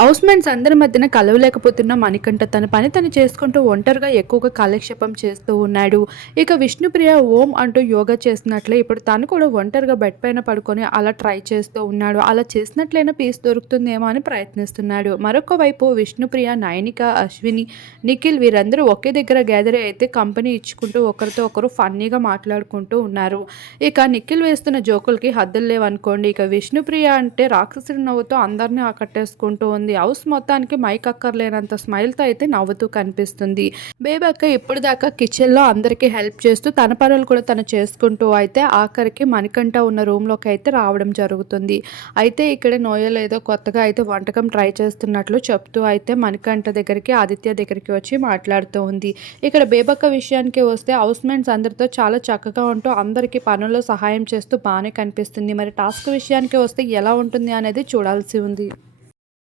House mates అందరి మధ్యన కలవలేకపోతున్న మణికంఠ తన పని తను చేసుకుంటూ ఒంటరిగా ఎక్కువగా కాలక్షేపం చేస్తూ ఉన్నాడు. ఇక విష్ణుప్రియ ఓం అంటూ యోగా చేసినట్లే ఇప్పుడు తను కూడా ఒంటరిగా బెడ్ పైన పడుకొని అలా ట్రై చేస్తూ ఉన్నాడు. అలా చేసినట్లయినా పీస్ దొరుకుతుందేమో అని ప్రయత్నిస్తున్నాడు. మరొక వైపు విష్ణుప్రియ నయనిక అశ్విని నిఖిల్ వీరందరూ ఒకే దగ్గర గ్యాదర్ అయితే కంపెనీ ఇచ్చుకుంటూ ఒకరితో ఒకరు ఫన్నీగా మాట్లాడుకుంటూ ఉన్నారు. ఇక నిఖిల్ వేస్తున్న జోకులకి హద్దులు లేవనుకోండి. ఇక విష్ణుప్రియ అంటే రాక్షసుడి నవ్వుతో అందరినీ ఆకట్టేసుకుంటూ ఉంది. హౌస్ మొత్తానికి మైక్ అక్కర్లేనంత స్మైల్తో అయితే నవ్వుతూ కనిపిస్తుంది. బేబక్క ఇప్పుడు దాకా కిచెన్లో అందరికీ హెల్ప్ చేస్తూ తన పనులు కూడా తను చేసుకుంటూ అయితే ఆఖరికి మణికంఠ ఉన్న రూమ్లోకి అయితే రావడం జరుగుతుంది. అయితే ఇక్కడ నోయల్ ఏదో కొత్తగా అయితే వంటకం ట్రై చేస్తున్నట్లు చెప్తూ అయితే మణికంఠ దగ్గరికి ఆదిత్య దగ్గరికి వచ్చి మాట్లాడుతూ ఉంది. ఇక్కడ బేబక్క విషయానికి వస్తే హౌస్ మేట్స్ అందరితో చాలా చక్కగా ఉంటూ అందరికీ పనుల్లో సహాయం చేస్తూ బాగానే కనిపిస్తుంది. మరి టాస్క్ విషయానికి వస్తే ఎలా ఉంటుంది అనేది చూడాల్సి ఉంది.